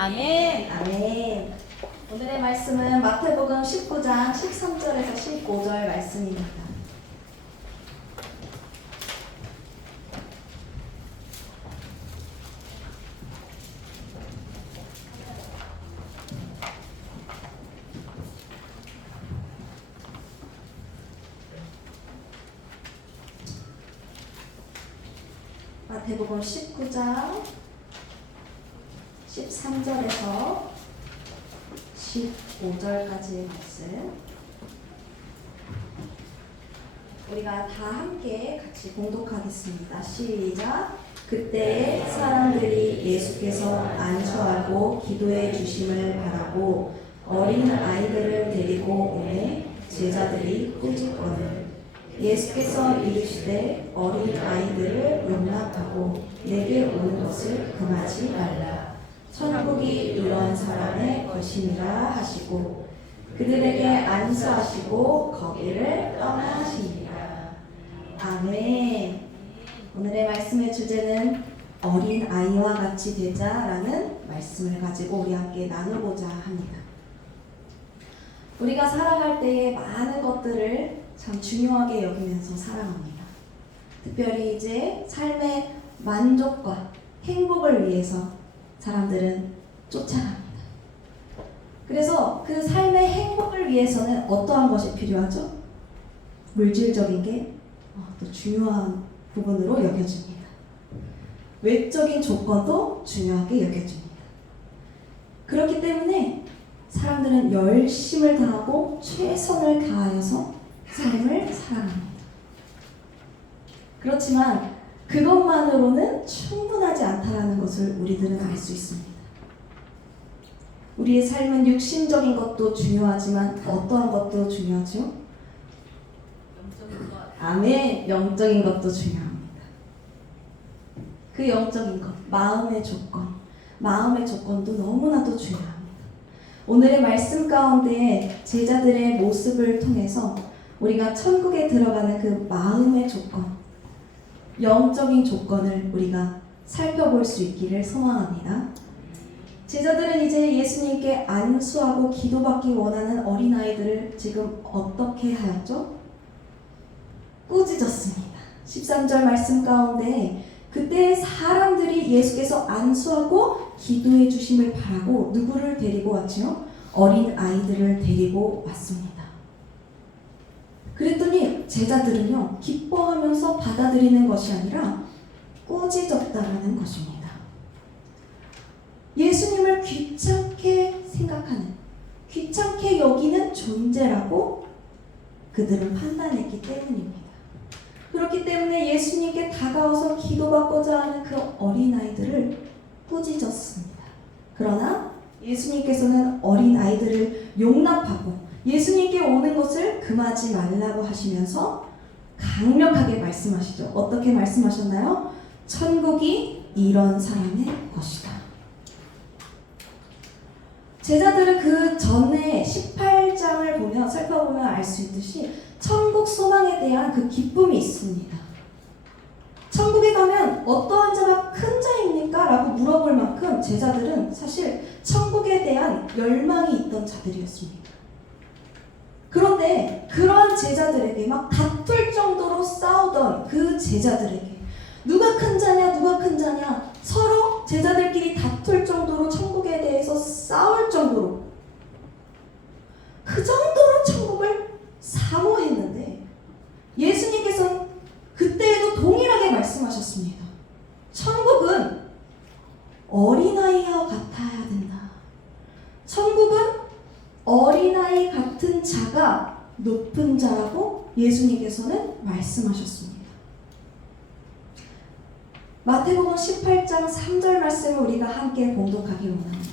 아멘. 아멘. 오늘의 말씀은 마태복음 19장 13절에서 15절 말씀입니다. 마태복음 19장 13절에서 15절까지의 말씀 우리가 다 함께 같이 봉독하겠습니다. 시작! 그때 사람들이 예수께서 안수하고 기도해 주심을 바라고 어린 아이들을 데리고 오매 제자들이 꾸짖거늘 예수께서 이르시되 어린 아이들을 용납하고 내게 오는 것을 금하지 말라. 천국이 이런 사람의 것이니라 하시고 그들에게 안수하시고 거기를 떠나시니라. 아멘. 오늘의 말씀의 주제는 어린 아이와 같이 되자라는 말씀을 가지고 우리 함께 나누고자 합니다. 우리가 살아갈 때에 많은 것들을 참 중요하게 여기면서 살아갑니다. 특별히 이제 삶의 만족과 행복을 위해서 사람들은 쫓아갑니다. 그래서 그 삶의 행복을 위해서는 어떠한 것이 필요하죠? 물질적인 게 또 중요한 부분으로 여겨집니다. 외적인 조건도 중요하게 여겨집니다. 그렇기 때문에 사람들은 열심을 다하고 최선을 다하여서 삶을 살아갑니다. 그렇지만 그것만으로는 충분하지 않다는 것을 우리들은 알 수 있습니다. 우리의 삶은 육신적인 것도 중요하지만 어떠한 것도 중요하죠? 아멘. 영적인 것도 중요합니다. 그 영적인 것, 마음의 조건도 너무나도 중요합니다. 오늘의 말씀 가운데 제자들의 모습을 통해서 우리가 천국에 들어가는 그 마음의 조건, 영적인 조건을 우리가 살펴볼 수 있기를 소망합니다. 제자들은 이제 예수님께 안수하고 기도받기 원하는 어린아이들을 지금 어떻게 하였죠? 꾸짖었습니다. 13절 말씀 가운데 그때 사람들이 예수께서 안수하고 기도해 주심을 바라고 누구를 데리고 왔죠? 어린 아이들을 데리고 왔습니다. 그랬더니 제자들은요, 기뻐하면서 받아들이는 것이 아니라 꾸짖었다라는 것입니다. 예수님을 귀찮게 생각하는, 귀찮게 여기는 존재라고 그들은 판단했기 때문입니다. 그렇기 때문에 예수님께 다가와서 기도받고자 하는 그 어린아이들을 꾸짖었습니다. 그러나 예수님께서는 어린아이들을 용납하고 예수님께 오는 것을 금하지 말라고 하시면서 강력하게 말씀하시죠. 어떻게 말씀하셨나요? 천국이 이런 사람의 것이다. 제자들은 그 전에 18장을 보면 살펴보면 알 수 있듯이 천국 소망에 대한 그 기쁨이 있습니다. 천국에 가면 어떠한 자가 큰 자입니까? 라고 물어볼 만큼 제자들은 사실 천국에 대한 열망이 있던 자들이었습니다. 그런데 그러한 제자들에게 막 다툴 정도로 싸우던 그 제자들에게 누가 큰 자냐 서로 제자들끼리 다툴 정도로 천국에 대해서 싸울 정도로 그 정도로 천국을 사모했는데 예수님께서는 그때에도 동일하게 말씀하셨습니다. 천국은 어린아이와 같아야 된다. 천국은 어린아이 같은 자가 높은 자라고 예수님께서는 말씀하셨습니다. 마태복음 18장 3절 말씀을 우리가 함께 봉독하기 원합니다.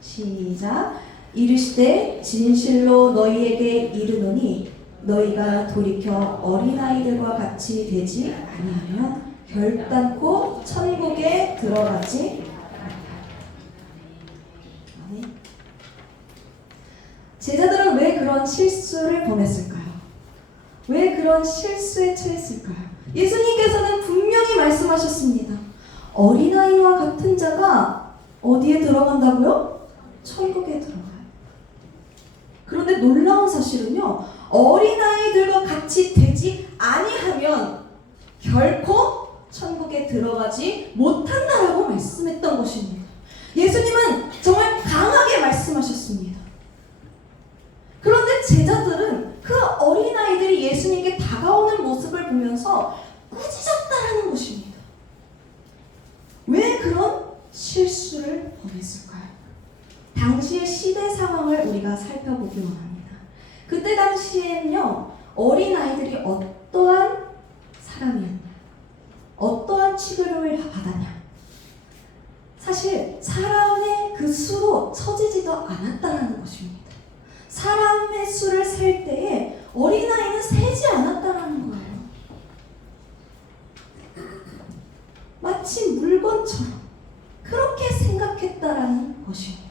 시작! 이르시되 진실로 너희에게 이르노니 너희가 돌이켜 어린아이들과 같이 되지 아니하면 결단코 천국에 들어가지 못한다. 아멘. 제자들은 왜 그런 실수를 범했을까요? 왜 그런 실수에 처했을까요? 예수님께서는 분명히 말씀하셨습니다. 어린아이와 같은 자가 어디에 들어간다고요? 천국에 들어가요. 그런데 놀라운 사실은요, 어린아이들과 같이 되지 아니하면 결코 천국에 들어가지 못한다라고 말씀했던 것입니다. 예수님은 정말 강하게 말씀하셨습니다. 그런데 제자들은 그 어린아이들이 예수님께 다가오는 모습을 보면서 꾸짖었다라는 것입니다. 왜 그런 실수를 범했을까요? 당시의 시대 상황을 우리가 살펴보기 원합니다. 그때 당시에는요, 어린아이들이 어떠한 사람이었냐, 어떠한 취급을 받았냐, 사실 사람의 그 수로 처지지도 않았다는 것입니다. 사람의 수를 셀 때에 어린아이는 세지 않았다는 거예요. 마치 물건처럼 그렇게 생각했다라는 것입니다.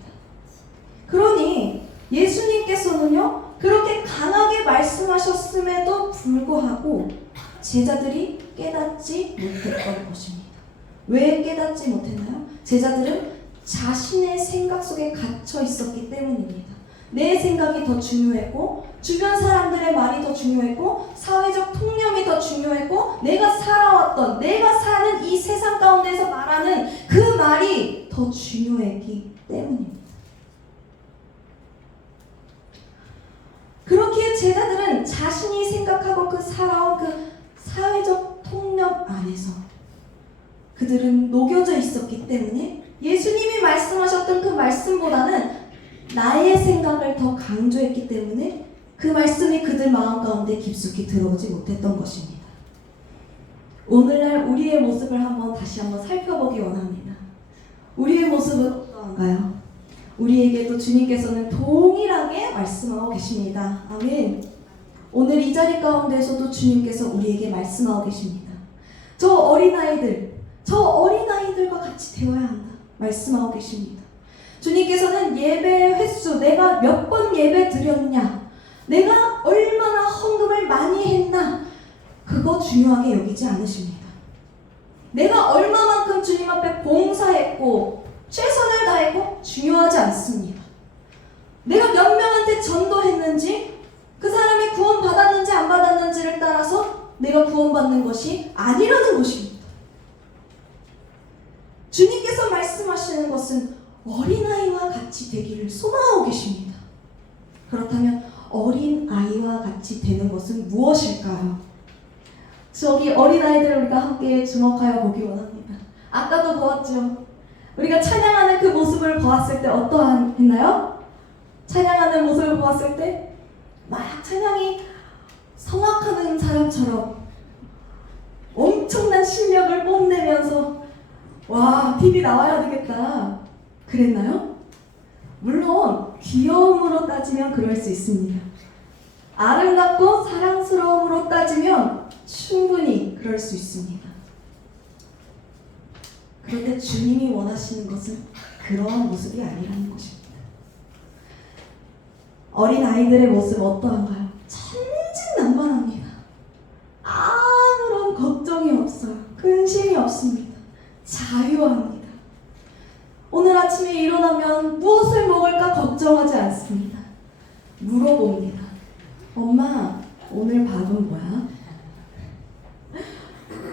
그러니 예수님께서는요, 그렇게 강하게 말씀하셨음에도 불구하고 제자들이 깨닫지 못했던 것입니다. 왜 깨닫지 못했나요? 제자들은 자신의 생각 속에 갇혀 있었기 때문입니다. 내 생각이 더 중요했고, 주변 사람들의 말이 더 중요했고, 사회적 통념이 더 중요했고, 내가 살아왔던, 내가 사는 이 세상 가운데서 말하는 그 말이 더 중요했기 때문입니다. 그렇기에 제자들은 자신이 생각하고 그 살아온 그 사회적 통념 안에서 그들은 녹여져 있었기 때문에 예수님이 말씀하셨던 그 말씀보다는 나의 생각을 더 강조했기 때문에 그 말씀이 그들 마음 가운데 깊숙이 들어오지 못했던 것입니다. 오늘날 우리의 모습을 다시 한번 살펴보기 원합니다. 우리의 모습은 어떠한가요? 우리에게도 주님께서는 동일하게 말씀하고 계십니다. 아멘. 오늘 이 자리 가운데에서도 주님께서 우리에게 말씀하고 계십니다. 저 어린아이들과 같이 되어야 한다 말씀하고 계십니다. 주님께서는 예배 횟수, 내가 몇 번 예배 드렸냐, 내가 얼마나 헌금을 많이 했나, 그거 중요하게 여기지 않으십니다. 내가 얼마만큼 주님 앞에 봉사했고 최선을 다했고 중요하지 않습니다. 내가 몇 명한테 전도했는지, 그 사람이 구원받았는지 안 받았는지를 따라서 내가 구원받는 것이 아니라는 것입니다. 주님께서 말씀하시는 것은 어린아이와 같이 되기를 소망하고 계십니다. 그렇다면 어린아이와 같이 되는 것은 무엇일까요? 저기 어린아이들을 우리가 함께 주목하여 보기 원합니다. 아까도 보았죠? 우리가 찬양하는 그 모습을 보았을 때 어떠했나요? 찬양하는 모습을 보았을 때 막 찬양이 성악하는 사람처럼 엄청난 실력을 뽐내면서 와, TV 나와야 되겠다 그랬나요? 물론 귀여움으로 따지면 그럴 수 있습니다. 아름답고 사랑스러움으로 따지면 충분히 그럴 수 있습니다. 그런데 주님이 원하시는 것은 그러한 모습이 아니라는 것입니다. 어린 아이들의 모습 어떠한가요? 천진난만합니다. 아무런 걱정이 없어요. 근심이 없습니다. 자유합니다. 오늘 아침에 일어나면 무엇을 먹을까 걱정하지 않습니다. 물어봅니다. 엄마, 오늘 밥은 뭐야?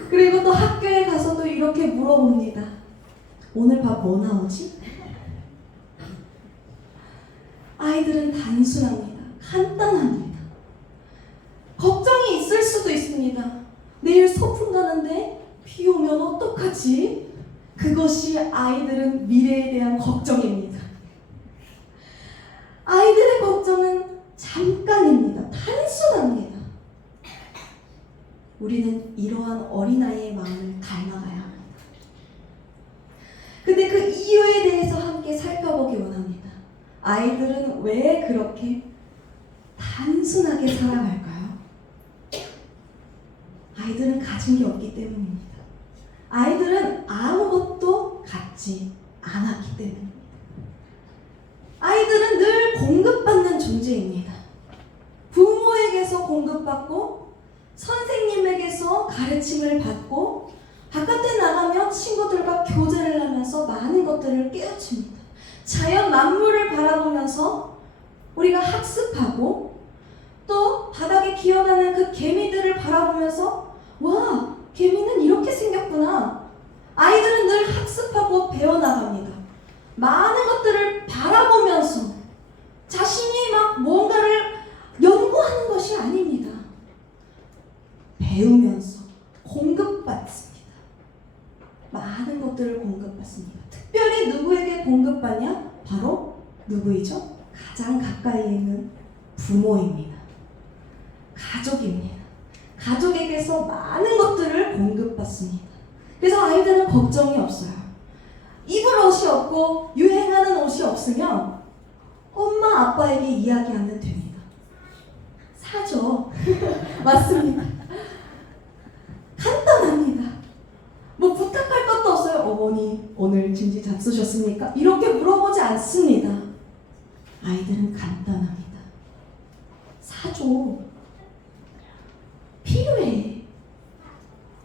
그리고 또 학교에 가서도 이렇게 물어봅니다. 오늘 밥 뭐 나오지? 아이들은 단순합니다. 간단합니다. 걱정이 있을 수도 있습니다. 내일 소풍 가는데 비 오면 어떡하지? 그것이 아이들은 미래에 대한 걱정입니다. 아이들의 걱정은 잠깐입니다. 단순합니다. 우리는 이러한 어린아이의 마음을 닮아가야 합니다. 근데 그 이유에 대해서 함께 살펴보기 원합니다. 아이들은 왜 그렇게 단순하게 살아갈까요? 아이들은 가진 게 없기 때문입니다. 아이들은 아무것도 갖지 않았기 때문입니다. 아이들은 늘 공급받는 존재입니다. 부모에게서 공급받고 선생님에게서 가르침을 받고 바깥에 나가면 친구들과 교제를 하면서 많은 것들을 깨우칩니다. 자연 만물을 바라보면서 우리가 학습하고 또 바닥에 기어가는 그 개미들을 바라보면서 와, 개미는 이렇게 생겼구나. 아이들은 늘 학습하고 배워나갑니다. 많은 것들을 바라보면서 자신이 막 뭔가를 연구하는 것이 아닙니다. 배우면서 공급받습니다. 많은 것들을 공급받습니다. 특별히 누구에게 공급받냐? 바로 누구이죠? 가장 가까이에 있는 부모입니다. 가족입니다. 가족에게서 많은 것들을 공급받습니다. 그래서 아이들은 걱정이 없어요. 입을 옷이 없고 유행하는 옷이 없으면 엄마 아빠에게 이야기하면 됩니다. 사죠. 맞습니다. 간단합니다. 뭐 부탁할 것도 없어요. 어머니 오늘 진지 잡수셨습니까? 이렇게 물어보지 않습니다. 아이들은 간단합니다. 사줘. 필요해.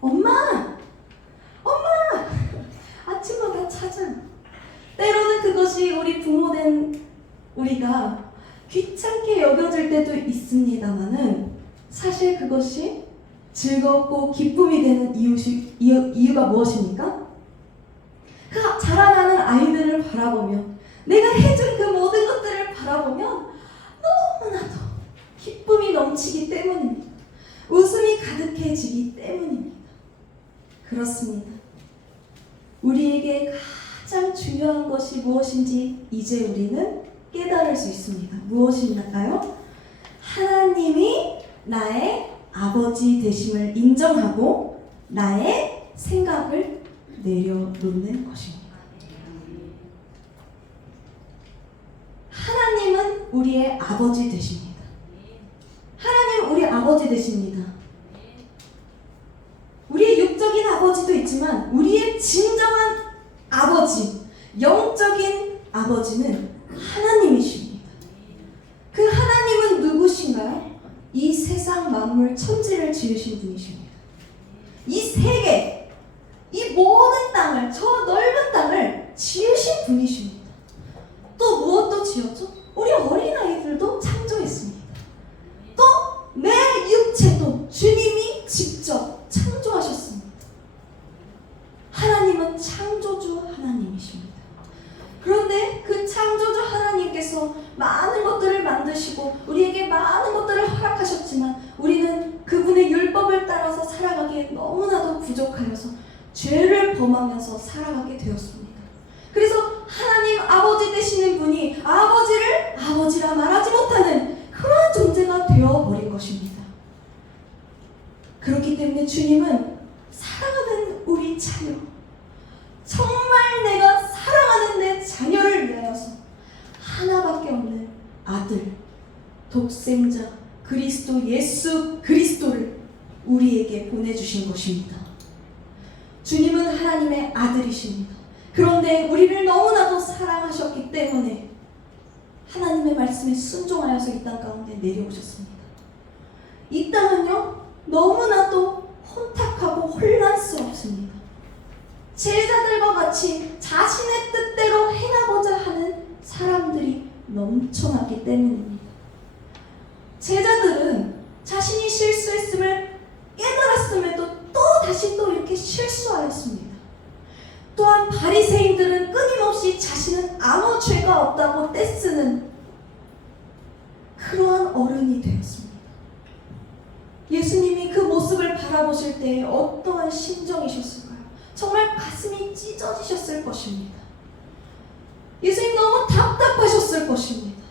엄마! 아침마다 찾아. 때로는 그것이 우리 부모된 우리가 귀찮게 여겨질 때도 있습니다만은 사실 그것이 즐겁고 기쁨이 되는 이유가 무엇입니까? 그 자라나는 아이들을 바라보며 내가 해준 그 모든 것들을 바라보면 너무나도 기쁨이 넘치기 때문입니다. 웃음이 가득해지기 때문입니다. 그렇습니다. 우리에게 가장 중요한 것이 무엇인지 이제 우리는 깨달을 수 있습니다. 무엇인가요? 하나님이 나의 아버지 되심을 인정하고 나의 생각을 내려놓는 것입니다. 하나님은 우리의 아버지 되십니다. 하나님은 우리 아버지 되십니다. 우리의 육적인 아버지도 있지만 우리의 진정한 아버지, 영적인 아버지는 하나님이십니다. 그 하나님은 누구신가요? 이 세상 만물 천지를 지으신 분이십니다. 이 세계, 이 모든 땅을, 저 넓은 땅을 지으신 분이십니다. 또 무엇도 지었죠? 우리 어린아이들도 창조했습니다. 또 내 육체도 주님이 직접 창조하셨습니다. 하나님은 창조주 하나님이십니다. 그런데 그 창조주 하나님께서 많은 것들을 만드시고 우리에게 많은 것들을 허락하셨지만 우리는 그분의 율법을 따라서 살아가기에 너무나도 부족하여서 죄를 범하면서 살아가게 되었습니다. 그래서 하나님 아버지 되시는 분이 아버지를 아버지라 말하지 못하는 그러한 존재가 되어버린 것입니다. 그렇기 때문에 주님은 사랑하는 우리 자녀, 정말 내가 사랑하는 내 자녀를 위하여서 하나밖에 없는 아들, 독생자 그리스도 예수 그리스도를 우리에게 보내주신 것입니다. 주님은 하나님의 아들이십니다. 그런데 우리를 너무나도 사랑하셨기 때문에 하나님의 말씀에 순종하여서 이 땅 가운데 내려오셨습니다. 이 땅은요 너무나도 혼탁하고 혼란스럽습니다. 제자들과 같이 자신의 뜻대로 행하고자 하는 사람들이 넘쳐났기 때문입니다. 제자들은 자신이 실수했음을 깨달았음에도 또 다시 또 이렇게 실수하였습니다. 또한 바리새인들은 끊임없이 자신은 아무 죄가 없다고 떼쓰는 그러한 어른이 되었습니다. 예수님이 그 모습을 바라보실 때 어떠한 심정이셨을까요? 정말 가슴이 찢어지셨을 것입니다. 예수님 너무 답답하셨을 것입니다.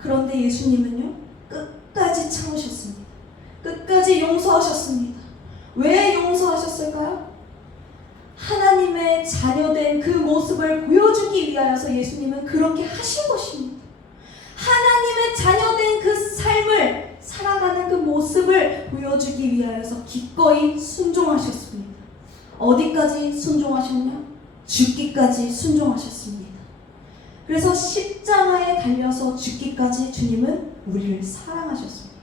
그런데 예수님은요 끝까지 참으셨습니다. 끝까지 용서하셨습니다. 왜 용서하셨을까요? 하나님의 자녀된 그 모습을 보여주기 위하여서 예수님은 그렇게 하신 것입니다. 하나님의 자녀된 그 삶을 살아가는 그 모습을 보여주기 위하여서 기꺼이 순종하셨습니다. 어디까지 순종하셨냐? 죽기까지 순종하셨습니다. 그래서 십자가에 달려서 죽기까지 주님은 우리를 사랑하셨습니다.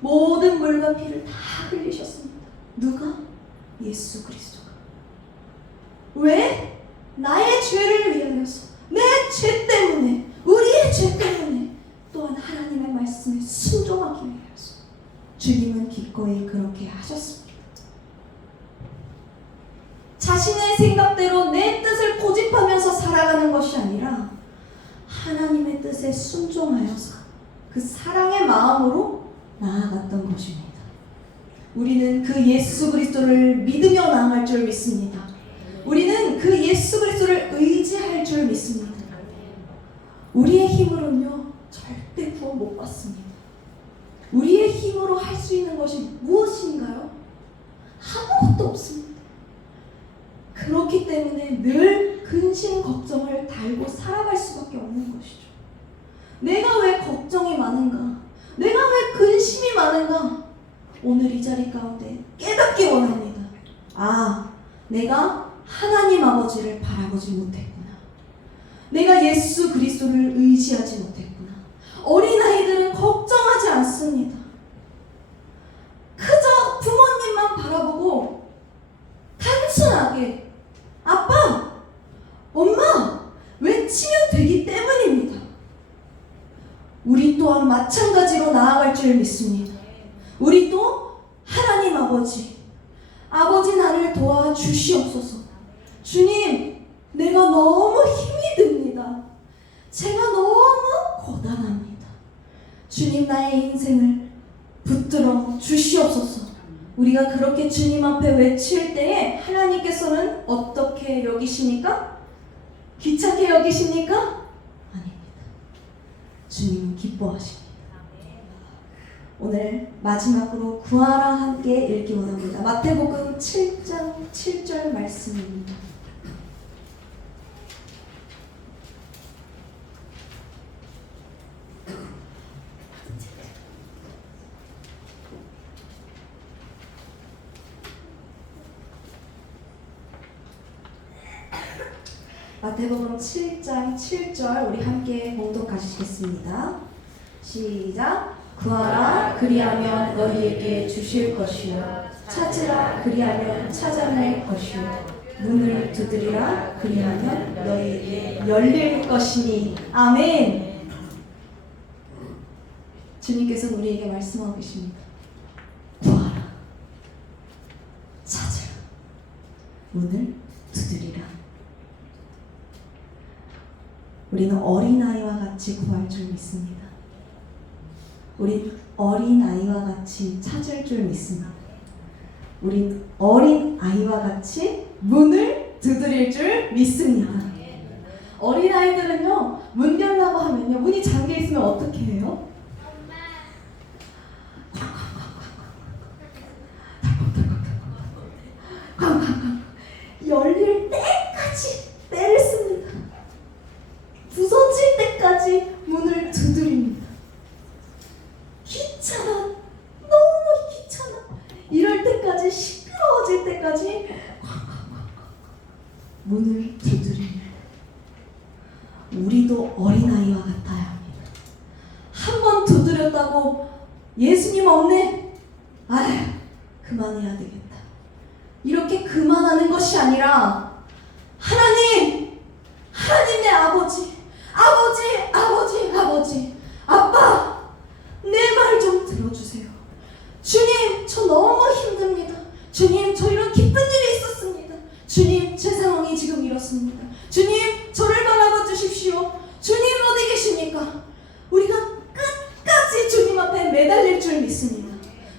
모든 물과 피를 다 흘리셨습니다. 누가? 예수 그리스도가. 왜? 나의 죄를 위하여서, 내 죄 때문에, 우리의 죄 때문에, 또한 하나님의 말씀에 순종하기 위해서 주님은 기꺼이 그렇게 하셨습니다. 자신의 생각대로 내 뜻을 고집하면서 살아가는 것이 아니라 하나님의 뜻에 순종하여서 그 사랑의 마음으로 나아갔던 것입니다. 우리는 그 예수 그리스도를 믿으며 나아갈 줄 믿습니다. 우리는 그 예수 그리스도를 의지할 줄 믿습니다. 우리의 힘으로는요, 절대 구원 못 받습니다. 우리의 힘으로 할 수 있는 것이 무엇인가요? 아무것도 없습니다. 그렇기 때문에 늘 근심 걱정을 달고 살아갈 수밖에 없는 것이죠. 내가 왜 걱정이 많은가? 내가 왜 근심이 많은가? 오늘 이 자리 가운데 깨닫기 원합니다. 아, 내가 하나님 아버지를 바라보지 못했구나. 내가 예수 그리스도를 의지하지 못했구나. 어린아이들은 걱정하지 않습니다. 그저 부모님만 바라보고 단순하게 아빠, 엄마 외치면 되기 때문입니다. 우리 또한 마찬가지로 나아갈 줄 믿습니다. 우리도 하나님 아버지, 아버지 나를 도와주시옵소서. 주님, 내가 너무 힘이 듭니다. 제가 너무 고단합니다. 주님, 나의 인생을 붙들어 주시옵소서. 우리가 그렇게 주님 앞에 외칠 때에 하나님께서는 어떻게 여기십니까? 귀찮게 여기십니까? 아닙니다. 주님은 기뻐하십니다. 오늘 마지막으로 구하라 함께 읽기 원합니다. 마태복음 7장 7절 말씀입니다. 마태복음 7장 7절 우리 함께 봉독하시겠습니다. 시작. 구하라 그리하면 너희에게 주실 것이요 찾으라 그리하면 찾아낼 것이요 문을 두드리라 그리하면 너희에게 열릴 것이니. 아멘. 주님께서는 우리에게 말씀하고 계십니다. 구하라, 찾으라, 문을 두드리라. 우리는 어린아이와 같이 구할 줄 믿습니다. 우린 어린아이와 같이 찾을 줄 믿습니다. 우린 어린아이와 같이 문을 두드릴 줄 믿습니다. 어린아이들은요, 문 열라고 하면요, 문이 잠겨있으면 어떻게 해요? 열릴 때까지 때를 씁니다. 부서질 때까지 문을 두드립니다. 귀찮아, 너무 귀찮아, 이럴 때까지, 시끄러워질 때까지 문을 두드립니다. 우리도 어린아이와 같아야 합니다. 한 번 두드렸다고 예수님 없네? 아휴, 그만해야 되겠다. 이렇게 그만하는 것이 아니라 하나님, 하나님 내 아버지, 아빠, 내 말 좀 들어주세요. 주님, 저 너무 힘듭니다. 주님, 저 이런 기쁜 일이 있었습니다. 주님, 제 상황이 지금 이렇습니다. 주님, 저를 바라봐 주십시오. 주님 어디 계십니까? 우리가 끝까지 주님 앞에 매달릴 줄 믿습니다.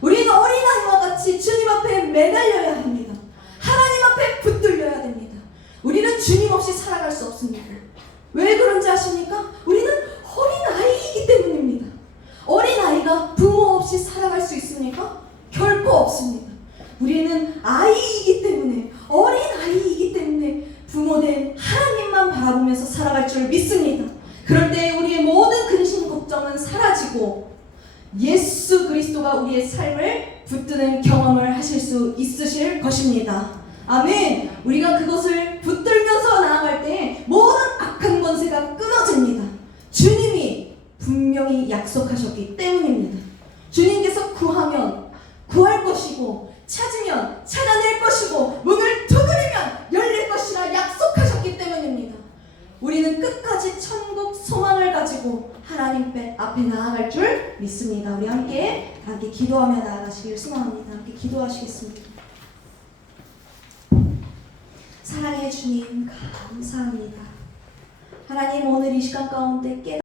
우리는 어린아이와 같이 주님 앞에 매달려야 합니다. 하나님 앞에 붙들려야 됩니다. 우리는 주님 없이 살아갈 수 없습니다. 왜 그런지 아십니까? 우리는 어린아이이기 때문입니다. 어린아이가 부모 없이 살아갈 수 있습니까? 결코 없습니다. 우리는 아이이기 때문에, 어린아이이기 때문에 부모된 하나님만 바라보면서 살아갈 줄 믿습니다. 그럴 때 우리의 모든 근심 걱정은 사라지고 예수 그리스도가 우리의 삶을 붙드는 경험을 하실 수 있으실 것입니다. 아멘. 우리가 그것을 붙들면서 나아갈 때 모든 악한 권세가 끊어집니다. 주님이 분명히 약속하셨기 때문입니다. 주님께서 구하면 구할 것이고, 찾으면 찾아낼 것이고, 우리는 끝까지 천국 소망을 가지고 하나님 앞에 나아갈 줄 믿습니다. 우리 함께 기도하며 나아가시길 소망합니다. 함께 기도하시겠습니다. 사랑의 주님 감사합니다. 하나님 오늘 이 시간 가운데